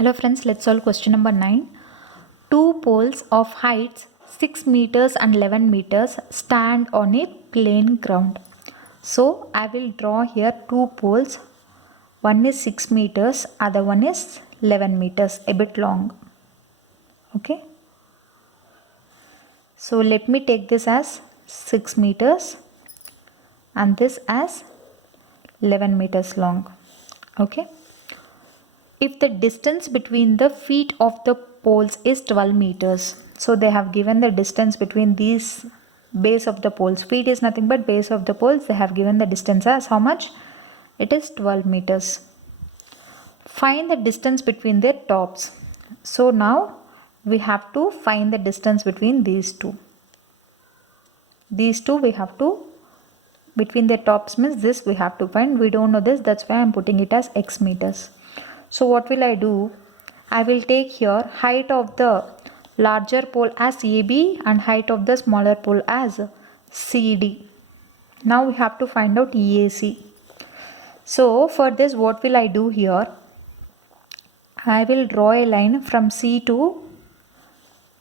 Hello friends, let's solve question number 9. Two poles of heights 6 meters and 11 meters stand on a plain ground. So I will draw here two poles. One is 6 meters, other one is 11 meters, a bit long. Okay. So let me take this as 6 meters and this as 11 meters long. Okay. If the distance between the feet of the poles is 12 meters, so they have given the distance between these base of the poles. Feet is nothing but base of the poles. They have given the distance as how much? It is 12 meters. Find the distance between their tops. So now we have to find the distance between these two. These two we have to, between their tops means this we have to find. We don't know this, that's why I am putting it as x meters. So what will I do? I will take here height of the larger pole as AB and height of the smaller pole as CD. Now we have to find out EAC. So for this what will I do here? I will draw a line from C to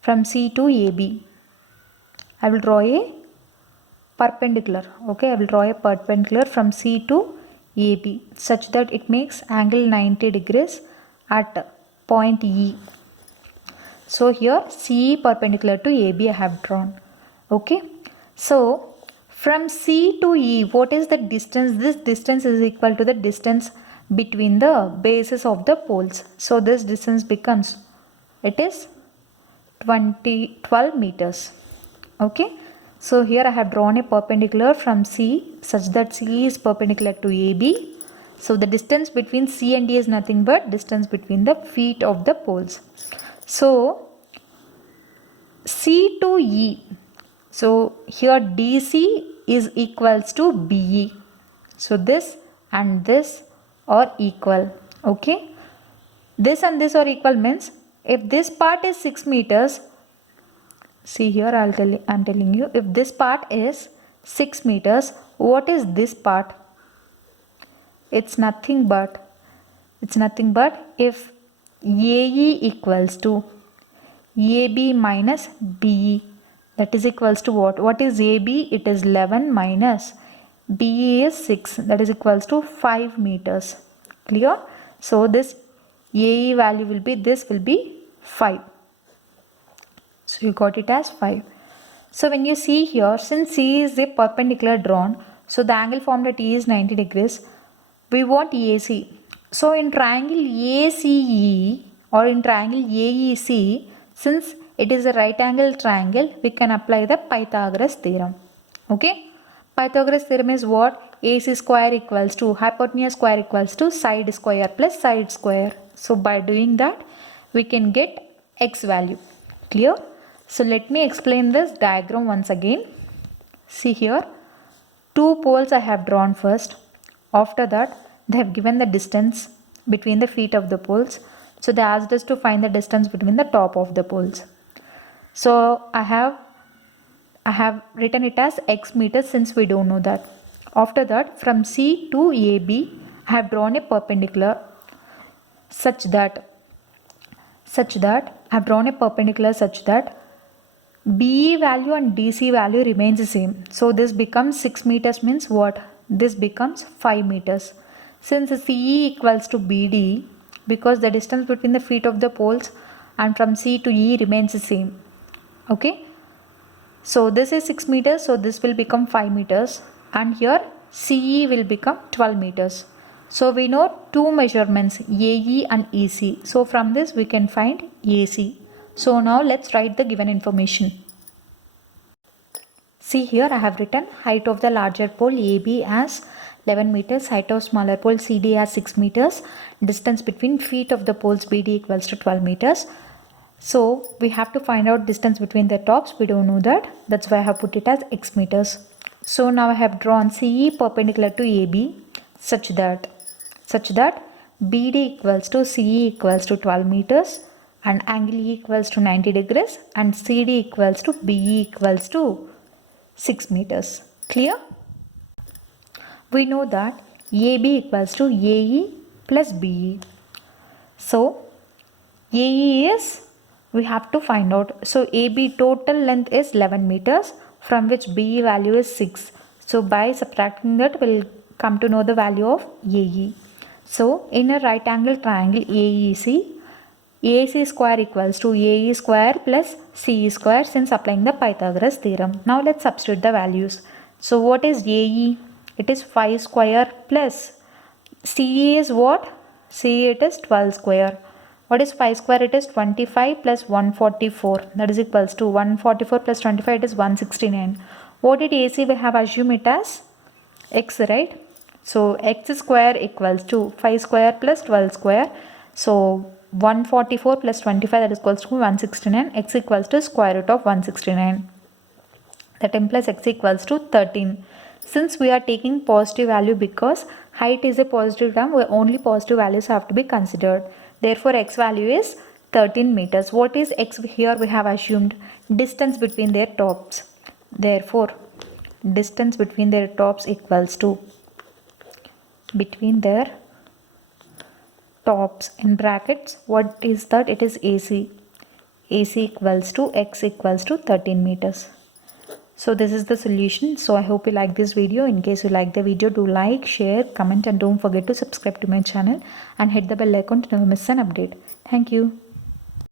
AB. I will draw a perpendicular. Okay, I will draw a perpendicular from C to AB such that it makes angle 90 degrees at point E. So here CE perpendicular to AB I have drawn. Okay. So from C to E, what is the distance? This distance is equal to the distance between the bases of the poles. So this distance becomes, it is 12 meters. Okay. So here I have drawn a perpendicular from C such that C is perpendicular to AB. So the distance between C and D is nothing but distance between the feet of the poles. So C to E. So here DC is equals to BE. So this and this are equal. Okay. This and this are equal means if this part is 6 meters, see here I am telling you, if this part is 6 meters, what is this part? It's nothing but if AE equals to AB minus BE, that is equals to what? What is AB? It is 11 minus BE is 6, that is equals to 5 meters. Clear? So this AE value will be, this will be 5. So you got it as 5. So when you see here, since C is a perpendicular drawn, so the angle formed at E is 90 degrees. We want EAC. So in triangle ACE or in triangle AEC, since it is a right angle triangle, we can apply the Pythagoras theorem. Okay. Pythagoras theorem is what? AC square equals to hypotenuse square equals to side square plus side square. So by doing that, we can get x value. Clear? So let me explain this diagram once again. See here, two poles I have drawn first. After that, they have given the distance between the feet of the poles. So they asked us to find the distance between the top of the poles. So I have written it as x meters since we don't know that. After that, from C to AB, I have drawn a perpendicular such that BE value and DC value remains the same. So this becomes 6 meters means what? This becomes 5 meters. Since CE equals to BD, because the distance between the feet of the poles and from C to E remains the same. Okay. So this is 6 meters. So this will become 5 meters. And here CE will become 12 meters. So we know two measurements AE and EC. So from this we can find AC. So now let's write the given information. See here I have written height of the larger pole AB as 11 meters, height of smaller pole CD as 6 meters, distance between feet of the poles BD equals to 12 meters. So we have to find out distance between the tops. We don't know that. That's why I have put it as x meters. So now I have drawn CE perpendicular to AB such that BD equals to CE equals to 12 meters and angle E equals to 90 degrees and CD equals to BE equals to 6 meters. Clear? We know that AB equals to AE plus BE. So AE is, we have to find out. So AB total length is 11 meters, from which BE value is 6. So by subtracting that, we'll come to know the value of AE. So in a right angle triangle AEC, AC square equals to AE square plus CE square, since applying the Pythagoras theorem. Now let's substitute the values. So what is AE? It is 5 square plus CE is what? CE it is 12 square. What is 5 square? It is 25 plus 144. That is equals to 144 plus 25, it is 169. What did AC we have assumed it as? X, right? So x square equals to 5 square plus 12 square. So 144 plus 25, that is equals to 169. X equals to square root of 169. That implies x equals to 13. Since we are taking positive value because height is a positive term, where only positive values have to be considered. Therefore, x value is 13 meters. What is x here? We have assumed distance between their tops. Therefore, distance between their tops equals to, between their tops in brackets, what is that? It is AC. AC equals to x equals to 13 meters. So this is the solution. So I hope you like this video. In case you like the video, do like, share, comment, and don't forget to subscribe to my channel and hit the bell icon to never miss an update. Thank you.